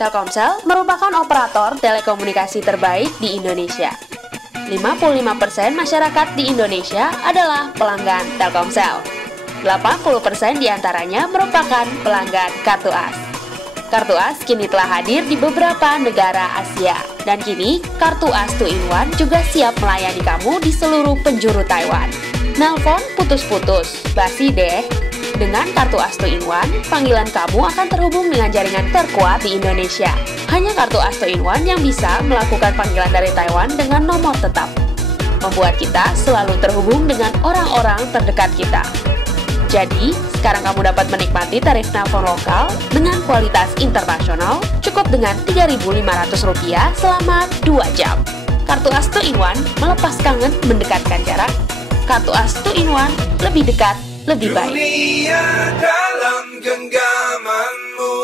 Telkomsel merupakan operator telekomunikasi terbaik di Indonesia. 55% masyarakat di Indonesia adalah pelanggan Telkomsel. 80% diantaranya merupakan pelanggan Kartu As. Kartu As kini telah hadir di beberapa negara Asia. Dan kini, Kartu As 2-in-1 juga siap melayani kamu di seluruh penjuru Taiwan. Nelpon putus-putus, basi deh. Dengan Kartu As 2-in-1, panggilan kamu akan terhubung dengan jaringan terkuat di Indonesia. Hanya Kartu As 2-in-1 yang bisa melakukan panggilan dari Taiwan dengan nomor tetap. Membuat kita selalu terhubung dengan orang-orang terdekat kita. Jadi, sekarang kamu dapat menikmati tarif nelpon lokal dengan kualitas internasional cukup dengan Rp3.500 selama 2 jam. Kartu As 2-in-1 melepas kangen mendekatkan jarak. Kartu As 2-in-1 lebih dekat, lebih baik. Dunia dalam genggamanmu.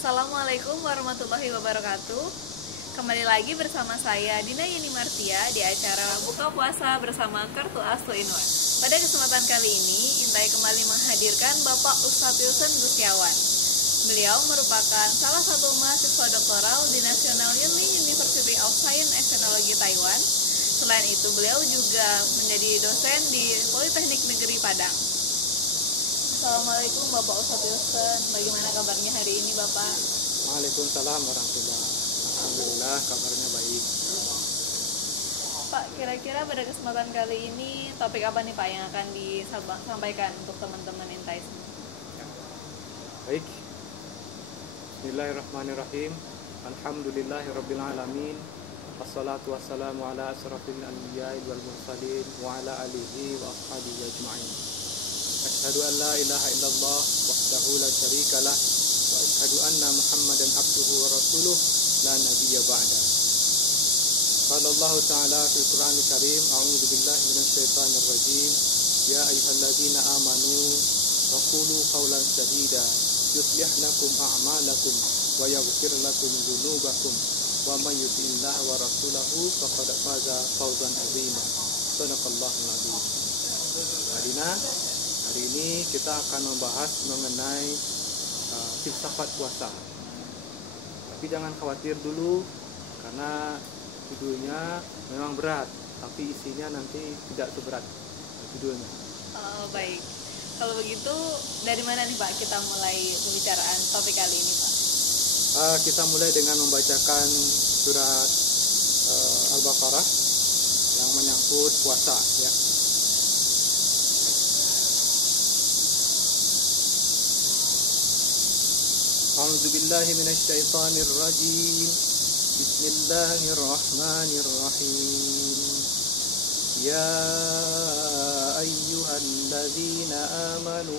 Assalamualaikum warahmatullahi wabarakatuh. Kembali lagi bersama saya Dina Yeni Martia di acara Buka Puasa bersama Kartu As 2-in-1. Pada kesempatan kali ini, Intai kembali menghadirkan Bapak Ustadz Wilson Gustiawan. Beliau merupakan salah satu mahasiswa doktoral di National Yunlin University of Science and Technology Taiwan. Selain itu, beliau juga menjadi dosen di Politeknik Negeri Padang. Assalamualaikum Bapak Ustadz Wilson, bagaimana kabarnya hari ini Bapak? Waalaikumsalam warahmatullahi wabarakatuh. Alhamdulillah kabarnya baik. Pak, kira-kira pada kesempatan kali ini topik apa nih Pak yang akan disampaikan untuk teman-teman Intai semua? Baik. Bismillahirrahmanirrahim. Alhamdulillahirabbil alamin. Wassalatu wassalamu ala asrafil anbiya'i wal mursalin wa ala alihi wa ashabihi ajma'in. Asyhadu an la ilaha illallah wahdahu la syarikalah wa asyhadu anna Muhammadan abduhu wa rasuluh la nabiyya ba'da. Qala Allah ta'ala fil Qur'anil Karim, a'udzu billahi minasy syaithanir rajim. Ya ayyuhalladzina amanu qulu qawlan sadida yuslih lakum a'malakum wa yaghfir lakum dzunubakum wa may yuti'illah wa rasulahu faqad faza fawzan 'azima. Shadaqallahul 'azim. Adina, hari ini kita akan membahas mengenai filsafat puasa. Tapi jangan khawatir dulu karena judulnya memang berat, tapi isinya nanti tidak seberat judulnya. Oh, baik. Kalau begitu, dari mana nih Pak kita mulai pembicaraan topik kali ini Pak? Kita mulai dengan membacakan surat Al-Baqarah yang menyangkut puasa, ya. A'udzubillahi minasyaitonir rajim. Bismillahirrahmanirrahim. Ya ayyuhalladzina amanu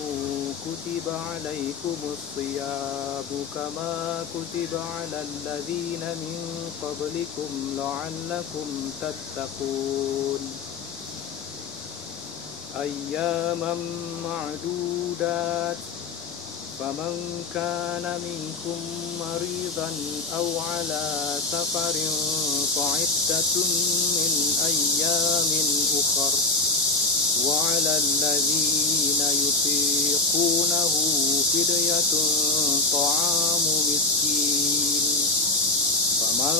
kutiba alaikumus shiyamu kama kutiba alal ladzina min qablikum la'allakum tattaqun. Ayyaman ma'dudat. فمن كان منكم مريضا أو على سفر فعدة من أيام أخر وعلى الذين يطيقونه فدية طعام مسكين فمن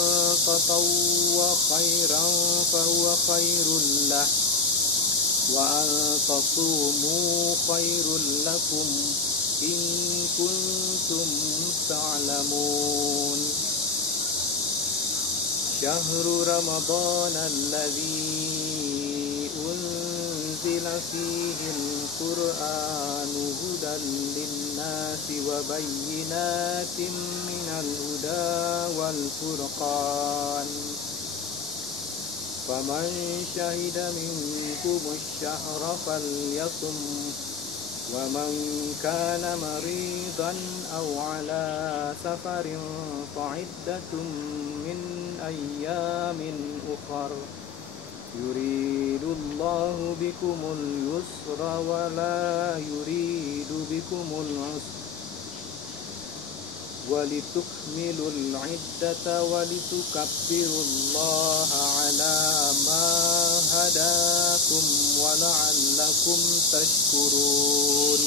تطوع خيرا فهو خير له وأن تصوموا خير لكم إن كنتم تعلمون شهر رمضان الذي أنزل فيه القرآن هدى للناس وبينات من الهدى والفرقان فمن شهد منكم الشهر فليصم ومن كان مريضا أو على سفر فعدة من أيام أخر يريد الله بكم اليسر ولا يريد بكم العسر walitukmilul iddata walitukabbirullaha ala ma hadakum wa la'allakum tashkurun.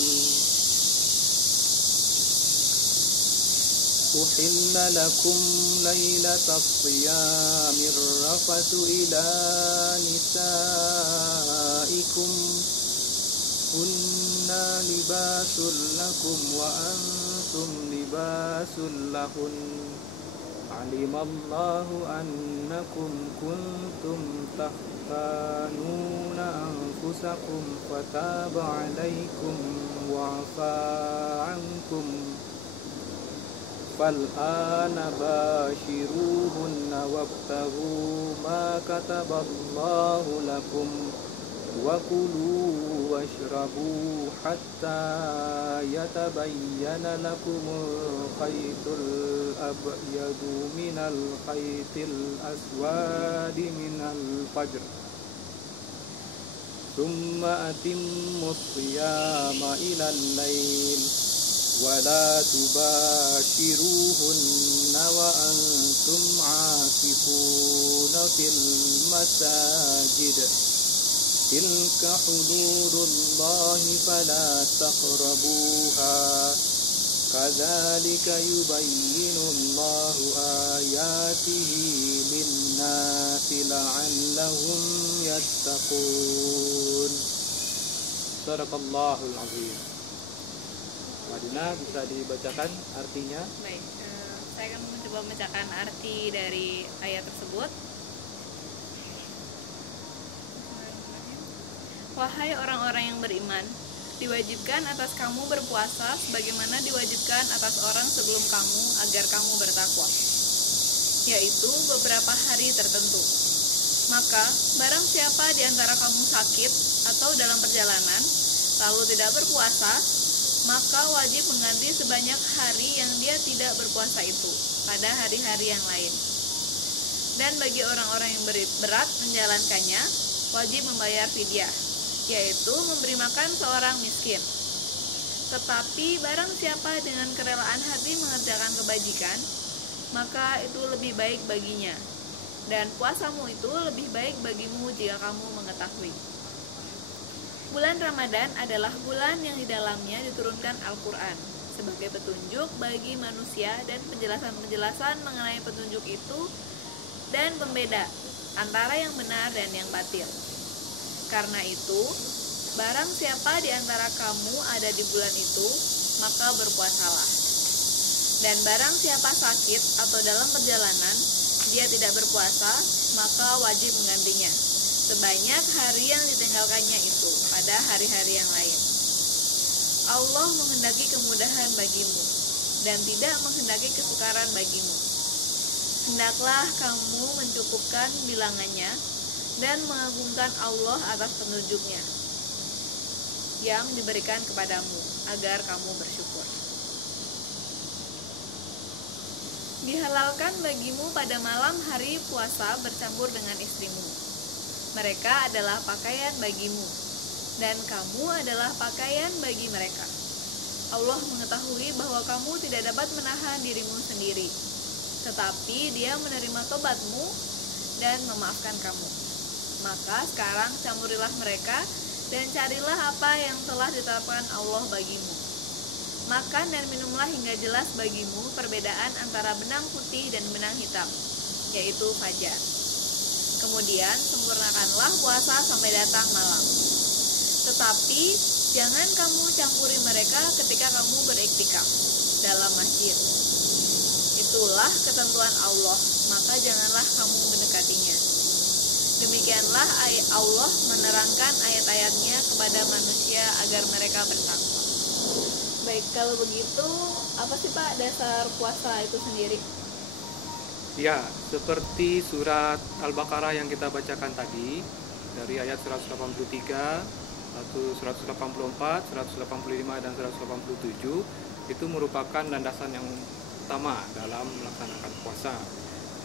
Uhilla lakum laylatas siyamir rafathu ila nisaikum hunna libasul lakum wa antum libasul lahun. Alimallahu annakum kuntum takhtanuna anfusakum fataba alaikum wa afa ankum fal'ana bashiruhunna wabtaghu ma kataballahu lakum wa kulu washrabu hatta yatabayyana lakumul khaytul abyadu minal khaytil aswadi minal fajr thumma atimmus siyama ilal layl wala tubashiruhunna wa antum aakifuna fil masajid tilka hududullahi fala taqrabuha kadzalika yubayyinullahu ayatihi linnasi la'allahum yattaqun. Sadaqallahul azim. Madina, bisa dibacakan artinya? Baik, saya akan mencoba membacakan arti dari ayat tersebut. Wahai orang-orang yang beriman, diwajibkan atas kamu berpuasa sebagaimana diwajibkan atas orang sebelum kamu agar kamu bertakwa, yaitu beberapa hari tertentu. Maka, barang siapa di antara kamu sakit atau dalam perjalanan, lalu tidak berpuasa, maka wajib mengganti sebanyak hari yang dia tidak berpuasa itu pada hari-hari yang lain. Dan bagi orang-orang yang berat menjalankannya, wajib membayar fidyah, yaitu memberi makan seorang miskin. Tetapi barang siapa dengan kerelaan hati mengerjakan kebajikan, maka itu lebih baik baginya, dan puasamu itu lebih baik bagimu jika kamu mengetahui. Bulan Ramadan adalah bulan yang di dalamnya diturunkan Al-Quran sebagai petunjuk bagi manusia dan penjelasan-penjelasan mengenai petunjuk itu dan pembeda antara yang benar dan yang batil. Karena itu, barang siapa di antara kamu ada di bulan itu, maka berpuasalah. Dan barang siapa sakit atau dalam perjalanan, dia tidak berpuasa, maka wajib menggantinya sebanyak hari yang ditinggalkannya itu pada hari-hari yang lain. Allah menghendaki kemudahan bagimu dan tidak menghendaki kesukaran bagimu. Hendaklah kamu mencukupkan bilangannya dan mengagungkan Allah atas petunjuknya yang diberikan kepadamu agar kamu bersyukur. Dihalalkan bagimu pada malam hari puasa bercampur dengan istrimu. Mereka adalah pakaian bagimu, dan kamu adalah pakaian bagi mereka. Allah mengetahui bahwa kamu tidak dapat menahan dirimu sendiri, tetapi Dia menerima tobatmu dan memaafkan kamu. Maka sekarang campurilah mereka dan carilah apa yang telah ditetapkan Allah bagimu. Makan dan minumlah hingga jelas bagimu perbedaan antara benang putih dan benang hitam, yaitu fajar. Kemudian sempurnakanlah puasa sampai datang malam. Tetapi jangan kamu campuri mereka ketika kamu beriktikaf dalam masjid. Itulah ketentuan Allah, maka janganlah kamu mendekatinya. Demikianlah Allah menerangkan ayat-ayatnya kepada manusia agar mereka bertakwa. Baik, kalau begitu, apa sih Pak dasar puasa itu sendiri? Ya, seperti surat Al-Baqarah yang kita bacakan tadi, dari ayat 183, 184, 185, dan 187, itu merupakan landasan yang utama dalam melaksanakan puasa.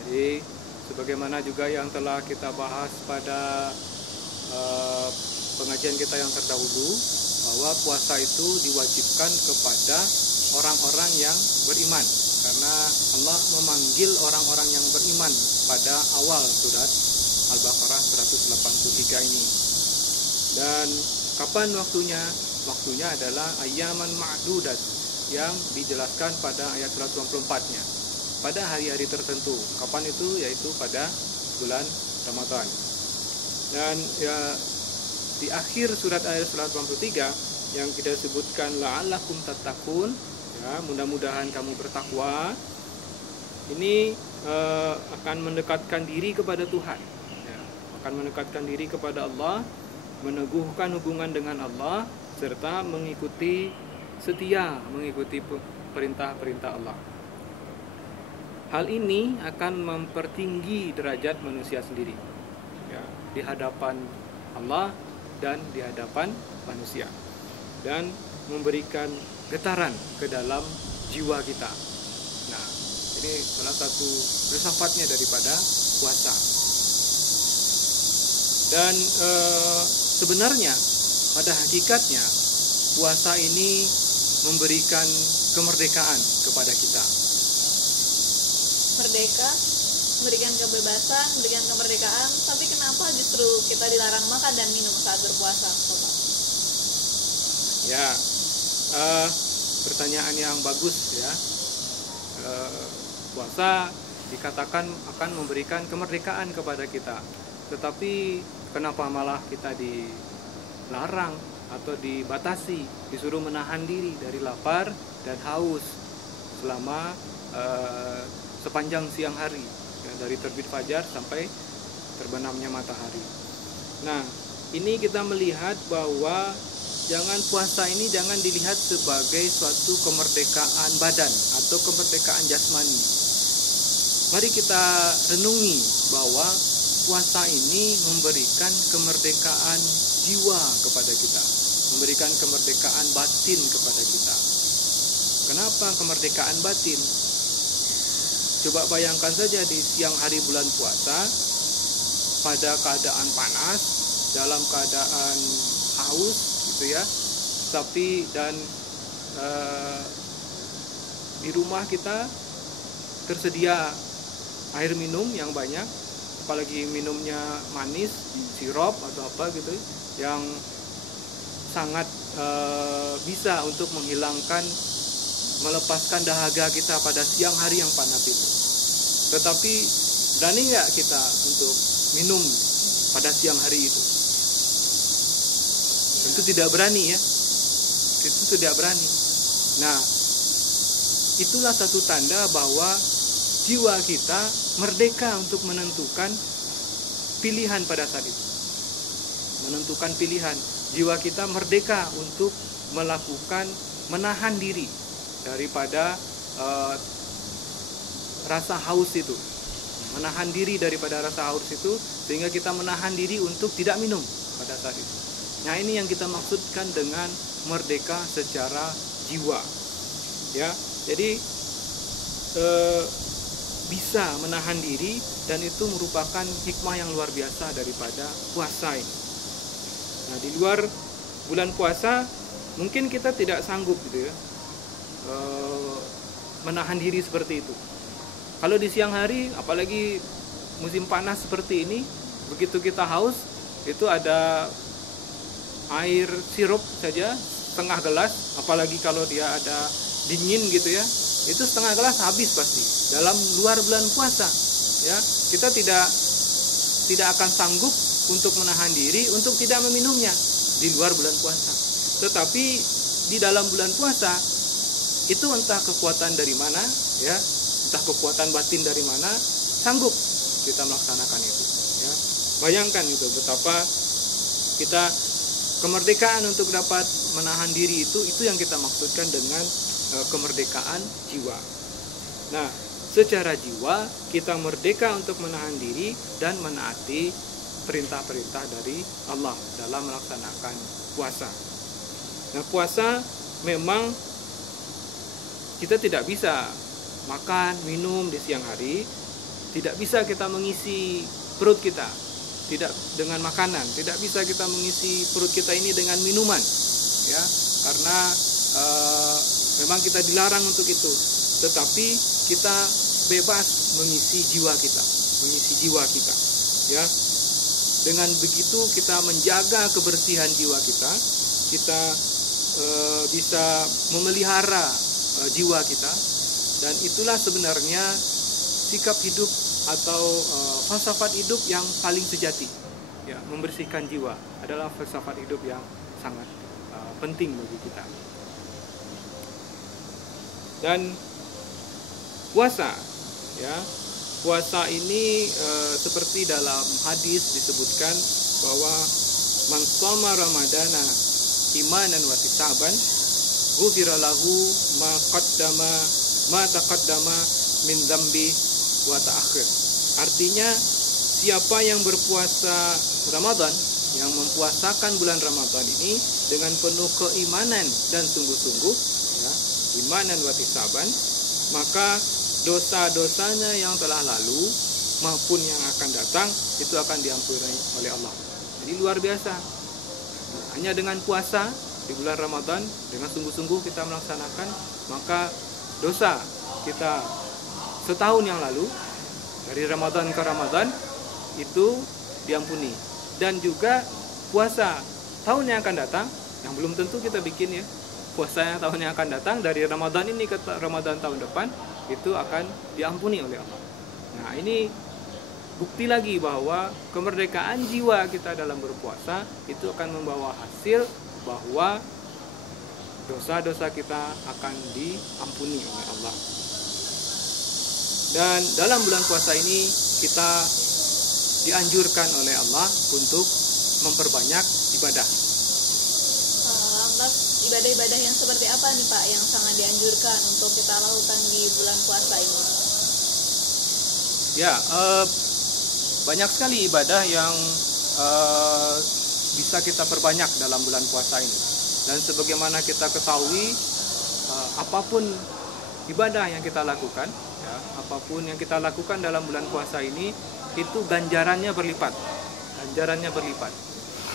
Jadi, sebagaimana juga yang telah kita bahas pada pengajian kita yang terdahulu, bahwa puasa itu diwajibkan kepada orang-orang yang beriman. karena Allah memanggil orang-orang yang beriman pada awal surat Al-Baqarah 183 ini. Dan kapan waktunya? Waktunya adalah ayyaman ma'dudat yang dijelaskan pada ayat 124-nya. Pada hari-hari tertentu. Kapan itu? Yaitu pada bulan Ramadan. Dan ya, di akhir surat ayat 183 yang kita sebutkan la'allakum tattaqun, ya, mudah-mudahan kamu bertakwa. Ini akan mendekatkan diri kepada Tuhan, ya, akan mendekatkan diri kepada Allah, meneguhkan hubungan dengan Allah, serta setia mengikuti perintah-perintah Allah. Hal ini akan mempertinggi derajat manusia sendiri, ya, di hadapan Allah dan di hadapan manusia, dan memberikan getaran ke dalam jiwa kita. Nah, ini salah satu filsafatnya daripada puasa. Dan sebenarnya pada hakikatnya puasa ini memberikan kemerdekaan kepada kita. Merdeka, memberikan kebebasan, memberikan kemerdekaan, tapi kenapa justru kita dilarang makan dan minum saat berpuasa, Bapak? Ya, pertanyaan yang bagus, ya. Puasa dikatakan akan memberikan kemerdekaan kepada kita, tetapi kenapa malah kita dilarang atau dibatasi, disuruh menahan diri dari lapar dan haus selama sepanjang siang hari, ya, dari terbit fajar sampai terbenamnya matahari. Nah, ini kita melihat bahwa puasa ini jangan dilihat sebagai suatu kemerdekaan badan atau kemerdekaan jasmani. Mari kita renungi bahwa puasa ini memberikan kemerdekaan jiwa kepada kita, memberikan kemerdekaan batin kepada kita. Kenapa kemerdekaan batin? Coba bayangkan saja di siang hari bulan puasa, pada keadaan panas, dalam keadaan haus, gitu ya, dan di rumah kita tersedia air minum yang banyak, apalagi minumnya manis, sirup atau apa gitu, yang sangat bisa untuk melepaskan dahaga kita pada siang hari yang panas itu. Tetapi berani nggak kita untuk minum pada siang hari itu? Tentu tidak berani, ya. Itu tidak berani. Nah, itulah satu tanda bahwa jiwa kita merdeka untuk menentukan pilihan pada saat itu. Menentukan pilihan. Jiwa kita merdeka untuk menahan diri daripada rasa haus itu, menahan diri daripada rasa haus itu, sehingga kita menahan diri untuk tidak minum pada saat itu. Nah, ini yang kita maksudkan dengan merdeka secara jiwa, ya. Jadi bisa menahan diri, dan itu merupakan hikmah yang luar biasa daripada puasa ini. Nah, di luar bulan puasa mungkin kita tidak sanggup gitu ya, menahan diri seperti itu. Kalau di siang hari, apalagi musim panas seperti ini, begitu kita haus, itu ada air sirup saja setengah gelas, apalagi kalau dia ada dingin gitu ya, itu setengah gelas habis pasti dalam luar bulan puasa, ya. Kita tidak akan sanggup untuk menahan diri untuk tidak meminumnya di luar bulan puasa. Tetapi di dalam bulan puasa itu entah kekuatan dari mana, ya, entah kekuatan batin dari mana, sanggup kita melaksanakan itu, ya. Bayangkan itu betapa kita kemerdekaan untuk dapat menahan diri itu yang kita maksudkan dengan kemerdekaan jiwa. Nah, secara jiwa kita merdeka untuk menahan diri dan menaati perintah-perintah dari Allah dalam melaksanakan puasa. Nah, puasa memang kita tidak bisa makan, minum di siang hari, tidak bisa kita mengisi perut kita tidak dengan makanan, tidak bisa kita mengisi perut kita ini dengan minuman, ya, karena memang kita dilarang untuk itu. tetapi kita bebas mengisi jiwa kita, ya. Dengan begitu kita menjaga kebersihan jiwa kita bisa memelihara jiwa kita, dan itulah sebenarnya sikap hidup atau falsafat hidup yang paling sejati. Ya, membersihkan jiwa adalah falsafat hidup yang sangat penting bagi kita. Dan puasa, ya, puasa ini seperti dalam hadis disebutkan bahwa man shoma ramadana imanan wa ihtisaban ghufira lahu ma taqaddama min dzambi wa ta'akhir. Artinya, siapa yang berpuasa Ramadan, yang mempuasakan bulan Ramadan ini dengan penuh keimanan dan sungguh-sungguh, ya, imanan wa ihtisaban, maka dosa-dosanya yang telah lalu maupun yang akan datang itu akan diampuni oleh Allah. Jadi luar biasa. Hanya dengan puasa di bulan Ramadan, dengan sungguh-sungguh kita melaksanakan, maka dosa kita setahun yang lalu dari Ramadan ke Ramadan itu diampuni. Dan juga puasa tahun yang akan datang, yang belum tentu kita bikin, ya, puasa yang tahun yang akan datang dari Ramadan ini ke Ramadan tahun depan itu akan diampuni oleh Allah. Nah, ini bukti lagi bahwa kemerdekaan jiwa kita dalam berpuasa itu akan membawa hasil bahwa dosa-dosa kita akan diampuni oleh Allah. Dan dalam bulan puasa ini kita dianjurkan oleh Allah untuk memperbanyak ibadah. Lantas ibadah-ibadah yang seperti apa nih Pak yang sangat dianjurkan untuk kita lakukan di bulan puasa ini? Ya, banyak sekali ibadah yang bisa kita perbanyak dalam bulan puasa ini. Dan sebagaimana kita ketahui, apapun ibadah yang kita lakukan, ya, apapun yang kita lakukan dalam bulan puasa ini, itu ganjarannya berlipat.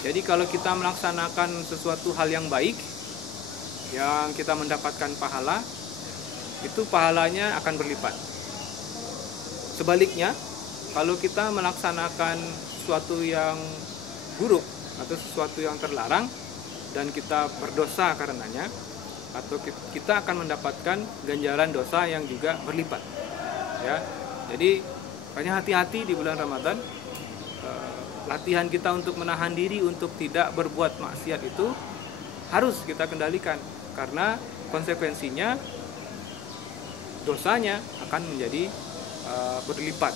Jadi kalau kita melaksanakan sesuatu hal yang baik, yang kita mendapatkan pahala, itu pahalanya akan berlipat. Sebaliknya, kalau kita melaksanakan sesuatu yang buruk atau sesuatu yang terlarang dan kita berdosa karenanya, atau kita akan mendapatkan ganjaran dosa yang juga berlipat. Ya, jadi banyak hati-hati di bulan Ramadan. Latihan kita untuk menahan diri untuk tidak berbuat maksiat itu harus kita kendalikan, karena konsekuensinya dosanya akan menjadi berlipat.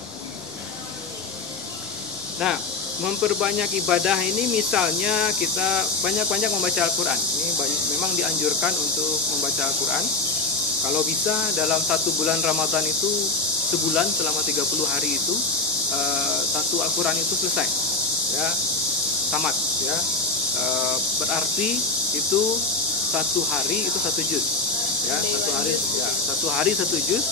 Nah, memperbanyak ibadah ini misalnya kita banyak-banyak membaca Al-Quran. Ini memang dianjurkan untuk membaca Al-Quran. Kalau bisa dalam satu bulan Ramadan itu, sebulan selama 30 hari itu, satu Al-Quran itu selesai, ya, tamat, ya. Berarti itu satu hari itu satu juz, ya, satu hari satu juz.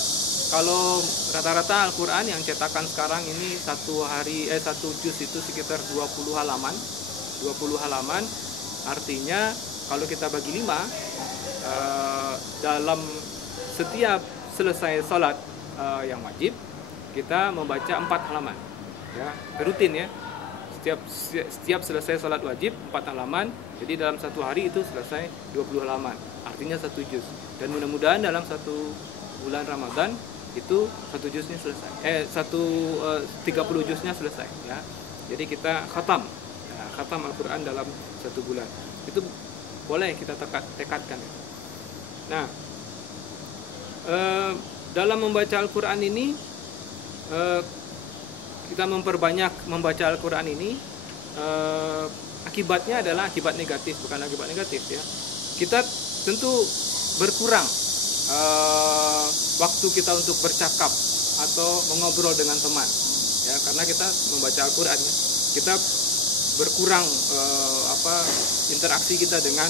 Kalau rata-rata Al-Quran yang cetakan sekarang ini satu juz itu sekitar 20 halaman. 20 halaman artinya kalau kita bagi 5, dalam setiap selesai salat yang wajib kita membaca 4 halaman. Ya, rutin, ya. Setiap selesai salat wajib 4 halaman. Jadi dalam satu hari itu selesai 20 halaman. Artinya satu juz. Dan mudah-mudahan dalam satu bulan Ramadan itu 1 juznya selesai. 30 juznya selesai, ya. Jadi kita khatam Al-Quran dalam 1 bulan. Itu boleh kita tekadkan. Nah, dalam membaca Al-Quran ini, kita memperbanyak membaca Al-Quran ini, akibatnya adalah akibat negatif, bukan akibat negatif, ya. Kita tentu berkurang waktu kita untuk bercakap atau mengobrol dengan teman, ya, karena kita membaca Al-Quran, ya. Kita berkurang interaksi kita dengan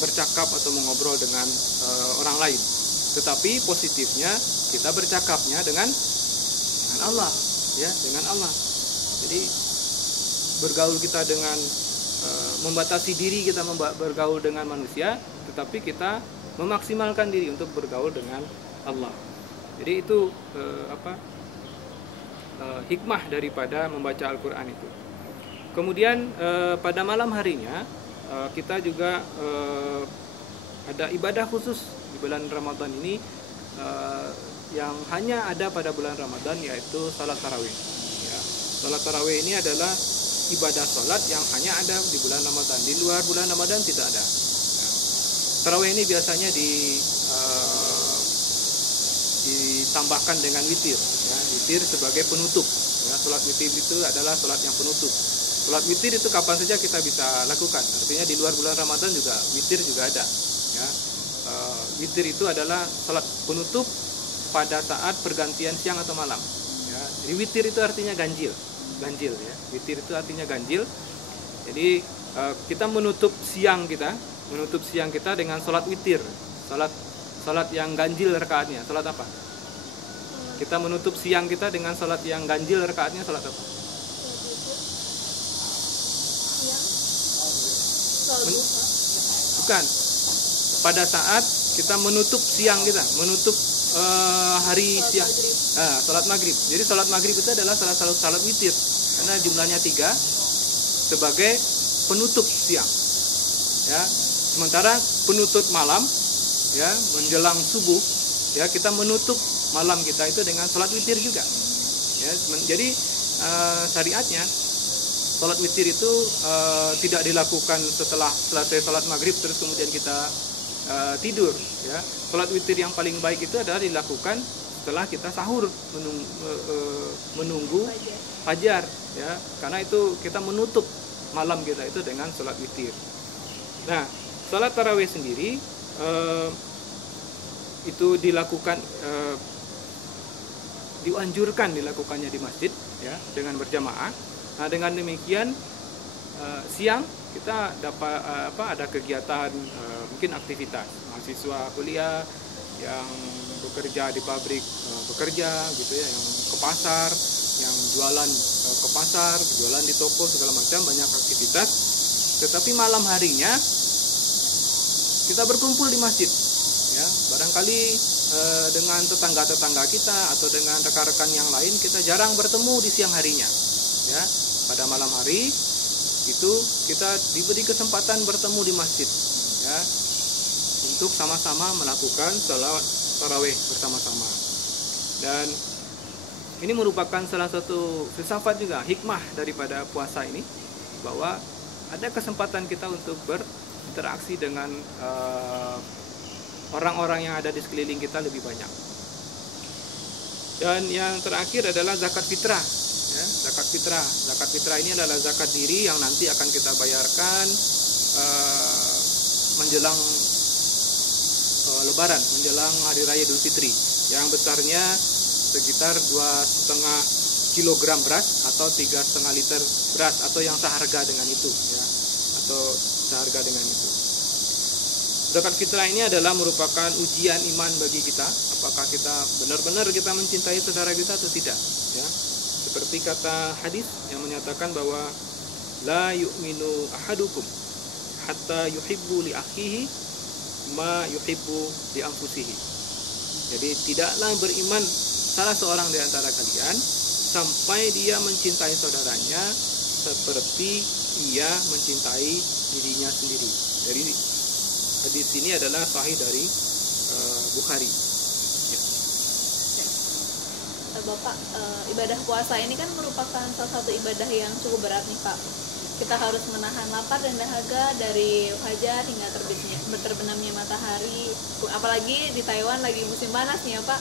bercakap atau mengobrol dengan orang lain. Tetapi positifnya kita bercakapnya dengan Allah, ya, dengan Allah. Jadi bergaul kita dengan membatasi diri kita bergaul dengan manusia, tetapi kita memaksimalkan diri untuk bergaul dengan Allah. Jadi itu hikmah daripada membaca Al-Quran itu. Kemudian pada malam harinya kita juga ada ibadah khusus di bulan Ramadan ini yang hanya ada pada bulan Ramadan, yaitu salat tarawih. Ya, salat tarawih ini adalah ibadah salat yang hanya ada di bulan Ramadan. Di luar bulan Ramadan tidak ada. Ya. Tarawih ini biasanya ditambahkan dengan witir. Ya, witir sebagai penutup. Ya, salat witir itu adalah salat yang penutup. Salat witir itu kapan saja kita bisa lakukan. Artinya di luar bulan Ramadan juga witir juga ada. Ya. Witir itu adalah salat penutup pada saat pergantian siang atau malam. Ya. Jadi witir itu artinya ganjil ya. Witir itu artinya ganjil. Jadi kita menutup siang kita dengan salat witir. Salat yang ganjil rakaatnya. Salat apa? Kita menutup siang kita dengan salat yang ganjil rakaatnya. Salat apa? Bukan. Pada saat kita menutup siang kita, menutup hari siang, salat maghrib. Jadi salat maghrib itu adalah salat witir, karena jumlahnya 3 sebagai penutup siang. Ya, sementara penutup malam, ya, menjelang subuh, ya, kita menutup malam kita itu dengan salat witir juga. Ya, jadi syariatnya salat witir itu tidak dilakukan setelah selesai salat maghrib terus kemudian kita tidur. Ya, salat witir yang paling baik itu adalah dilakukan setelah kita sahur, menunggu fajar. Ya, karena itu kita menutup malam kita itu dengan salat witir. Nah, salat tarawih sendiri itu dilakukan dianjurkan dilakukannya di masjid, ya, dengan berjamaah. Nah, dengan demikian siang kita dapat ada kegiatan, mungkin aktivitas mahasiswa kuliah yang bekerja di pabrik, bekerja gitu ya, yang ke pasar, yang jualan ke pasar, jualan di toko, segala macam, banyak aktivitas. Tetapi malam harinya kita berkumpul di masjid, ya, barangkali dengan tetangga-tetangga kita atau dengan rekan-rekan yang lain kita jarang bertemu di siang harinya. Ya, pada malam hari itu kita diberi kesempatan bertemu di masjid, ya, untuk sama-sama melakukan salat tarawih bersama-sama. Dan ini merupakan salah satu filsafat juga, hikmah daripada puasa ini, bahwa ada kesempatan kita untuk berinteraksi dengan orang-orang yang ada di sekeliling kita lebih banyak. Dan yang terakhir adalah zakat fitrah. Ya, zakat fitrah ini adalah zakat diri yang nanti akan kita bayarkan menjelang Lebaran, menjelang Hari Raya Idul Fitri, yang besarnya sekitar 2,5 kilogram beras atau 3,5 liter beras, atau yang seharga dengan itu, ya, atau seharga dengan itu. Zakat fitrah ini adalah merupakan ujian iman bagi kita, apakah kita benar-benar kita mencintai saudara kita atau tidak, ya. Seperti kata hadis yang menyatakan bahwa la yu'minu ahadukum hatta yuhibbu li akhihi ma yuhibbu li anfusihi. Jadi tidaklah beriman salah seorang di antara kalian sampai dia mencintai saudaranya seperti ia mencintai dirinya sendiri. Dari hadis ini adalah sahih dari Bukhari. Ya. Bapak, ibadah puasa ini kan merupakan salah satu ibadah yang cukup berat nih Pak. Kita harus menahan lapar dan dahaga dari fajar hingga terbenamnya matahari. Apalagi di Taiwan lagi musim panas nih ya Pak.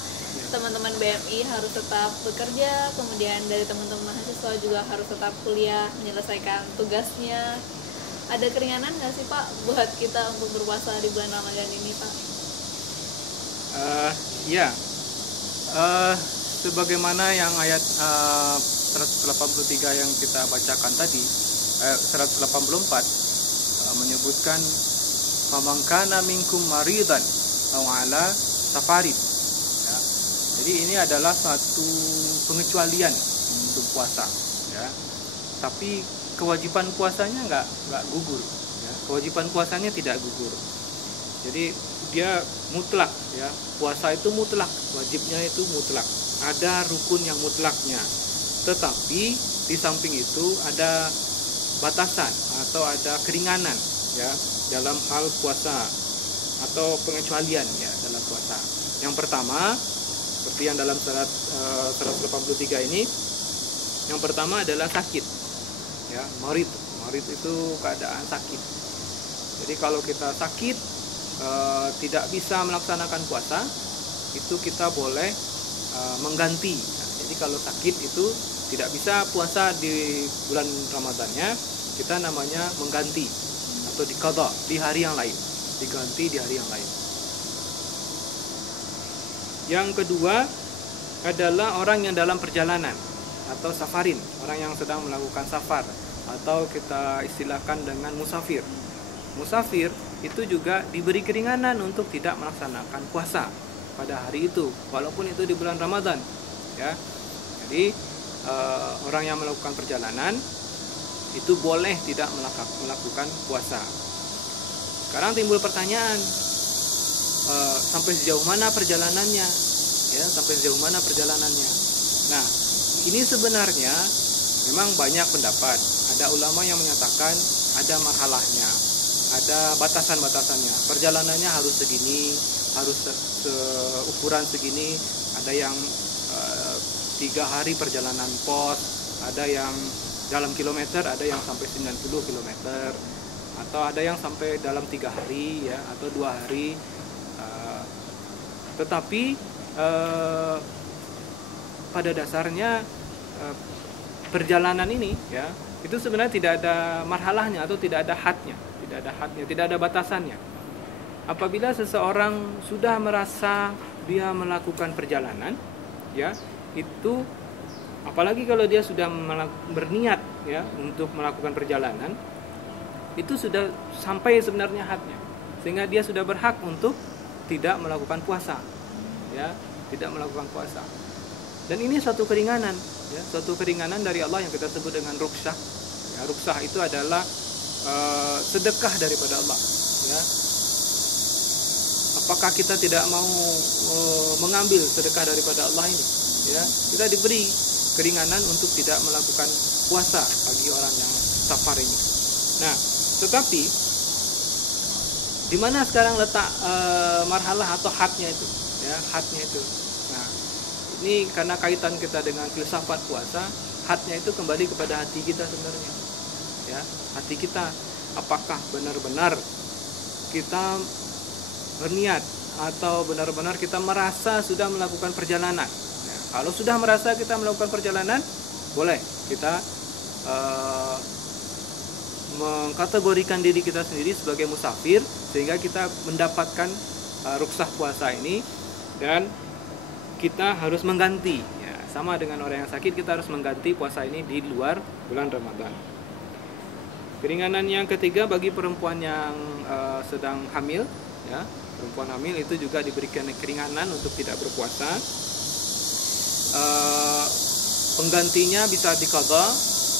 Teman-teman BMI harus tetap bekerja, kemudian dari teman-teman mahasiswa juga harus tetap kuliah, menyelesaikan tugasnya. Ada keringanan nggak sih Pak buat kita untuk berpuasa di bulan Ramadan ini Pak? Ya, sebagaimana yang ayat 183 yang kita bacakan tadi, 184 menyebutkan faman kana minkum maridan aw ala safarin. Ya. Jadi ini adalah satu pengecualian untuk puasa, ya. Tapi kewajiban puasanya nggak gugur, ya. Kewajiban puasanya tidak gugur. Jadi dia mutlak ya. Puasa itu mutlak, wajibnya itu mutlak. Ada rukun yang mutlaknya. Tetapi di samping itu ada batasan atau ada keringanan ya dalam hal puasa atau pengecualian ya dalam puasa. Yang pertama seperti yang dalam surat 183 ini, yang pertama adalah sakit ya, marid itu keadaan sakit. Jadi kalau kita sakit tidak bisa melaksanakan puasa, itu kita boleh mengganti ya. Jadi kalau sakit itu tidak bisa puasa di bulan Ramadannya, kita namanya mengganti atau diqadha di hari yang lain, diganti di hari yang lain. Yang kedua adalah orang yang dalam perjalanan atau safarin, orang yang sedang melakukan safar atau kita istilahkan dengan musafir. Musafir itu juga diberi keringanan untuk tidak melaksanakan puasa pada hari itu, walaupun itu di bulan Ramadan ya. Jadi orang yang melakukan perjalanan itu boleh tidak melakukan puasa. Sekarang timbul pertanyaan, sampai sejauh mana perjalanannya ya, sampai sejauh mana perjalanannya. Nah, ini sebenarnya memang banyak pendapat. Ada ulama yang menyatakan ada marhalahnya, ada batasan-batasannya. Perjalanannya harus segini, harus ukuran segini. Ada yang 3 hari perjalanan pos, ada yang dalam kilometer, ada yang sampai 90 km, atau ada yang sampai dalam 3 hari ya, atau 2 hari. Tetapi pada dasarnya perjalanan ini ya, itu sebenarnya tidak ada marhalahnya atau tidak ada hadnya, tidak ada batasannya. Apabila seseorang sudah merasa dia melakukan perjalanan ya, itu apalagi kalau dia sudah berniat ya untuk melakukan perjalanan, itu sudah sampai sebenarnya hadnya, sehingga dia sudah berhak untuk tidak melakukan puasa ya, tidak melakukan puasa. Dan ini suatu keringanan ya, suatu keringanan dari Allah yang kita sebut dengan rukhsah ya. Rukhsah itu adalah sedekah daripada Allah ya. Apakah kita tidak mau mengambil sedekah daripada Allah ini ya? Kita diberi keringanan untuk tidak melakukan puasa bagi orang yang safar ini. Nah, tetapi di mana sekarang letak marhalah atau hadnya itu ya, hadnya itu. Nah, ini karena kaitan kita dengan filsafat puasa, hadnya itu kembali kepada hati kita sebenarnya ya. Hati kita, apakah benar-benar kita berniat atau benar-benar kita merasa sudah melakukan perjalanan. Nah, kalau sudah merasa kita melakukan perjalanan, boleh kita mengkategorikan diri kita sendiri sebagai musafir, sehingga kita mendapatkan rukhsah puasa ini, dan kita harus mengganti ya, sama dengan orang yang sakit, kita harus mengganti puasa ini di luar bulan Ramadan. Keringanan yang ketiga bagi perempuan yang sedang hamil ya, perempuan hamil itu juga diberikan keringanan untuk tidak berpuasa. Penggantinya bisa diqadha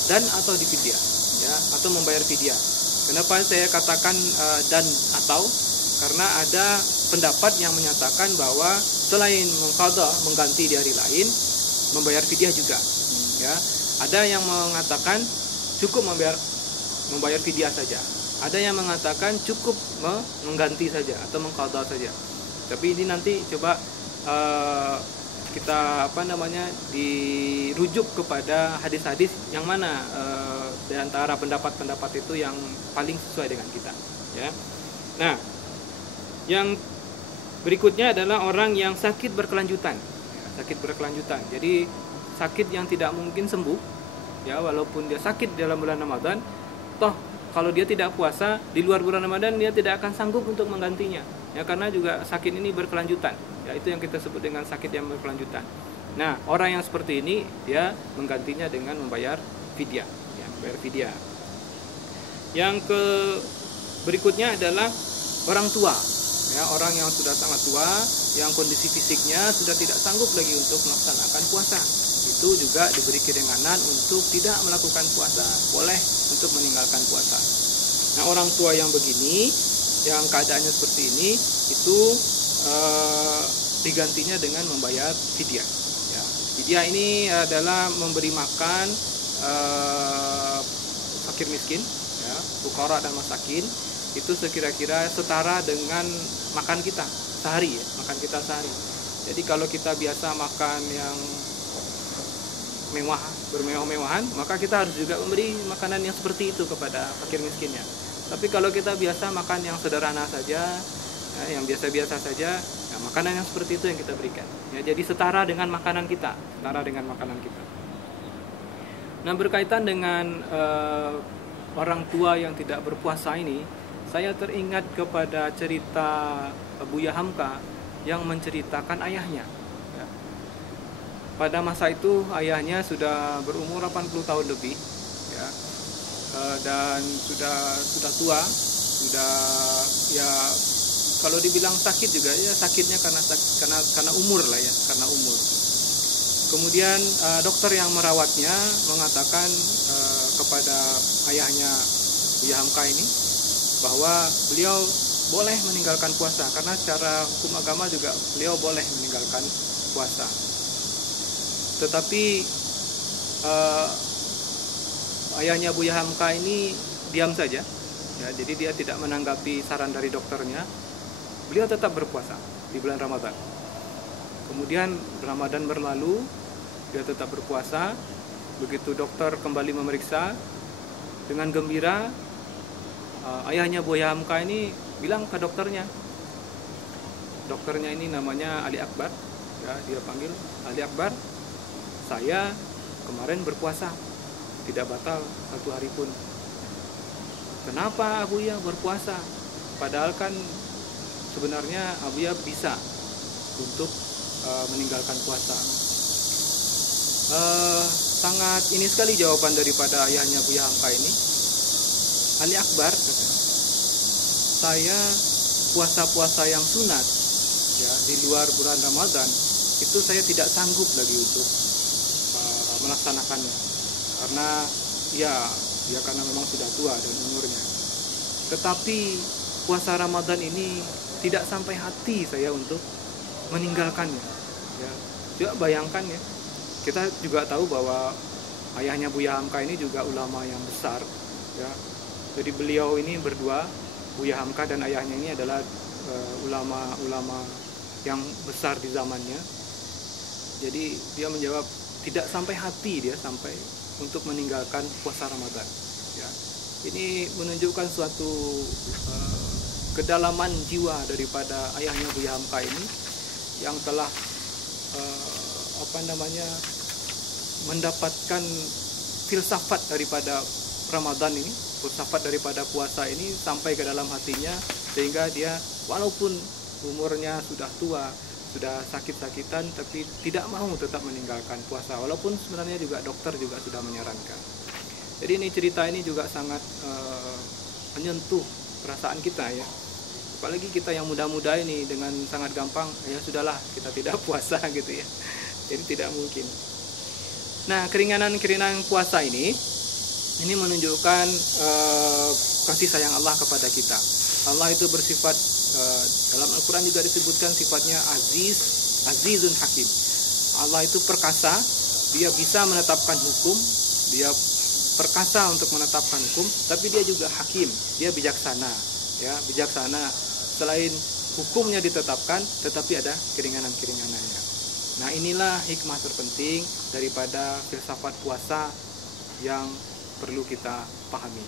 dan atau difidyah ya, atau membayar fidyah. Kenapa saya katakan dan atau? Karena ada pendapat yang menyatakan bahwa selain mengqadha, mengganti di hari lain, membayar fidyah juga ya. Ada yang mengatakan cukup membayar fidyah saja. Ada yang mengatakan cukup mengganti saja atau mengqadha saja. Tapi ini nanti coba kita dirujuk kepada hadis-hadis yang mana di antara pendapat-pendapat itu yang paling sesuai dengan kita ya. Nah, yang berikutnya adalah orang yang sakit berkelanjutan ya, sakit berkelanjutan. Jadi sakit yang tidak mungkin sembuh ya, walaupun dia sakit dalam bulan Ramadan, toh kalau dia tidak puasa di luar bulan Ramadan, dia tidak akan sanggup untuk menggantinya ya, karena juga sakit ini berkelanjutan ya. Itu yang kita sebut dengan sakit yang berkelanjutan. Nah, orang yang seperti ini dia menggantinya dengan membayar fidyah ya, membayar fidyah. Yang berikutnya adalah orang tua ya, orang yang sudah sangat tua, yang kondisi fisiknya sudah tidak sanggup lagi untuk melaksanakan puasa, itu juga diberi keringanan untuk tidak melakukan puasa, boleh untuk meninggalkan puasa. Nah, orang tua yang begini yang keadaannya seperti ini itu digantinya dengan membayar fidyah. Ya, fidyah ini adalah memberi makan fakir miskin, ya, fuqara dan masakin, itu sekira-kira setara dengan makan kita sehari, ya, makan kita sehari. Jadi kalau kita biasa makan yang mewah, bermewah-mewahan, maka kita harus juga memberi makanan yang seperti itu kepada fakir miskinnya. Tapi kalau kita biasa makan yang sederhana saja, ya, yang biasa-biasa saja, ya, makanan yang seperti itu yang kita berikan. Ya, jadi setara dengan makanan kita, setara dengan makanan kita. Nah, berkaitan dengan orang tua yang tidak berpuasa ini, saya teringat kepada cerita Buya Hamka yang menceritakan ayahnya. Ya. Pada masa itu ayahnya sudah berumur 80 tahun lebih, ya, dan sudah tua, sudah, ya, kalau dibilang sakit juga, ya sakitnya karena umur lah, ya, karena umur. Kemudian dokter yang merawatnya mengatakan kepada ayahnya Buya Hamka ini bahwa beliau boleh meninggalkan puasa karena secara hukum agama juga beliau boleh meninggalkan puasa. Tetapi ayahnya Buya Hamka ini diam saja, ya, jadi dia tidak menanggapi saran dari dokternya. Beliau tetap berpuasa di bulan Ramadan. Kemudian Ramadan berlalu, dia tetap berpuasa. Begitu dokter kembali memeriksa, dengan gembira ayahnya Buya Hamka ini bilang ke dokternya. Dokternya ini namanya Ali Akbar, ya, dia panggil Ali Akbar. Saya kemarin berpuasa, tidak batal satu hari pun. Kenapa Abuya berpuasa? Padahal kan sebenarnya Abuya bisa untuk meninggalkan puasa. Sangat ini sekali jawaban daripada ayahnya Buya Hamka ini. Ali Akbar, saya puasa-puasa yang sunat, ya, di luar bulan Ramadan itu saya tidak sanggup lagi untuk melaksanakannya karena karena memang sudah tua dan umurnya. Tetapi puasa Ramadan ini tidak sampai hati saya untuk meninggalkannya. Ya, coba bayangkan, ya, kita juga tahu bahwa ayahnya Buya Hamka ini juga ulama yang besar, ya. Jadi beliau ini berdua, Buya Hamka dan ayahnya ini adalah ulama-ulama yang besar di zamannya. Jadi dia menjawab tidak sampai hati dia sampai untuk meninggalkan puasa Ramadan. Ya, ini menunjukkan suatu kedalaman jiwa daripada ayahnya Buya Hamka ini yang telah mendapatkan filsafat daripada Ramadan ini, filsafat daripada puasa ini sampai ke dalam hatinya, sehingga dia walaupun umurnya sudah tua, sudah sakit-sakitan, tapi tidak mau tetap meninggalkan puasa, walaupun sebenarnya juga dokter juga sudah menyarankan. Jadi ini cerita ini juga sangat menyentuh perasaan kita, ya. Apalagi kita yang muda-muda ini dengan sangat gampang, ya sudahlah kita tidak puasa gitu, ya. Jadi tidak mungkin. Nah, keringanan-keringanan puasa ini menunjukkan kasih sayang Allah kepada kita. Allah itu bersifat, dalam Al-Quran juga disebutkan sifatnya azizun hakim. Allah itu perkasa, dia bisa menetapkan hukum, dia perkasa untuk menetapkan hukum, tapi dia juga hakim, dia bijaksana, ya, bijaksana. Selain hukumnya ditetapkan, tetapi ada keringanan-keringanannya. Nah, inilah hikmah terpenting daripada filsafat puasa yang perlu kita pahami.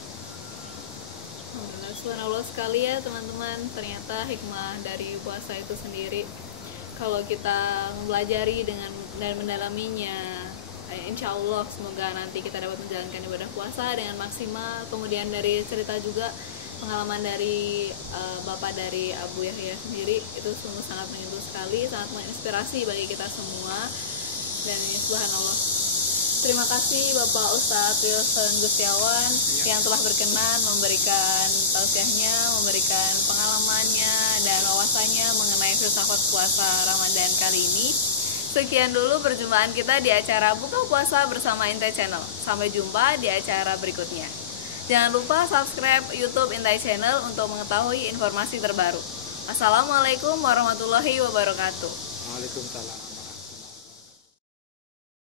Subhanallah sekali, ya teman-teman. Ternyata hikmah dari puasa itu sendiri, kalau kita mempelajari dan mendalaminya, insya Allah semoga nanti kita dapat menjalankan ibadah puasa dengan maksimal. Kemudian dari cerita juga pengalaman dari bapak dari Abu Yahya sendiri, itu sungguh sangat menyentuh sekali, sangat menginspirasi bagi kita semua. Dan subhanallah, terima kasih Bapak Ustadz Wilson Gustiawan yang telah berkenan memberikan tausiahnya, memberikan pengalamannya dan wawasannya mengenai filsafat puasa Ramadan kali ini. Sekian dulu perjumpaan kita di acara Buka Puasa bersama Inte Channel. Sampai jumpa di acara berikutnya. Jangan lupa subscribe YouTube Intai Channel untuk mengetahui informasi terbaru. Assalamualaikum warahmatullahi wabarakatuh. Waalaikumsalam.